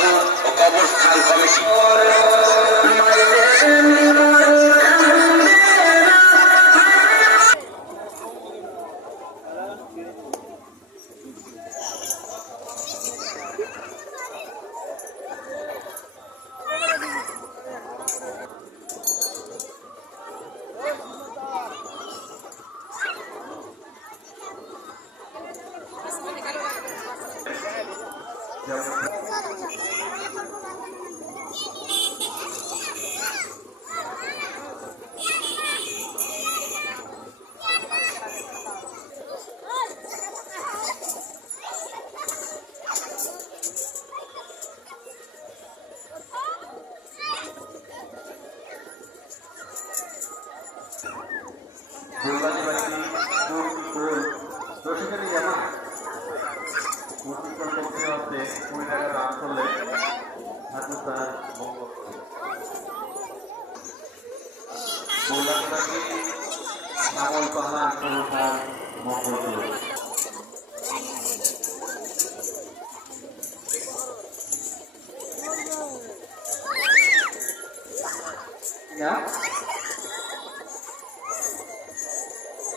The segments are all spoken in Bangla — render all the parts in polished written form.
কবর ও কবরস্থান কমিটি।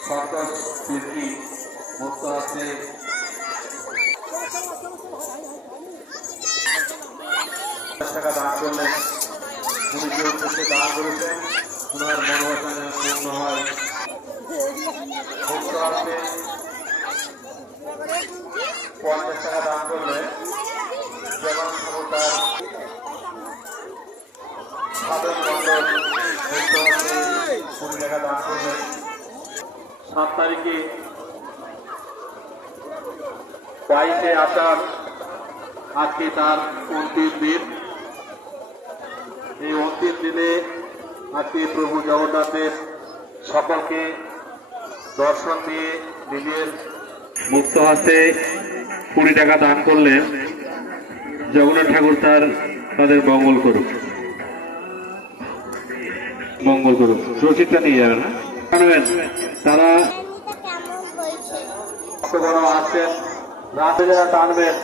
সন্তোষ কীর্তি মুক্ত আছে টাকা দান করলেন। উনি যে উদ্দেশ্যে দান করেছেন ওনার মনোবাসনা পূর্ণ হয়। মুক্ত আছে 50 টাকা দান করলে যেমন ক্ষমতার সাধন মন্ডল মুক্ত আছে 20 টাকা দান করলেন। 7 তারিখে 22শে আষাঢ় আজকে তার অন্তিম দিন। এই অন্তিম দিনে আজকে প্রভু জগন্নাথের সকলকে দর্শন দিয়ে নিজের মুক্ত হাতে 20 টাকা দান করলেন। জগন্নাথ ঠাকুর তাদের মঙ্গল করুক, মঙ্গল করুক। রসিদটা নিয়ে যাবেন না তারা আসছেন রাতে যারা টানবেন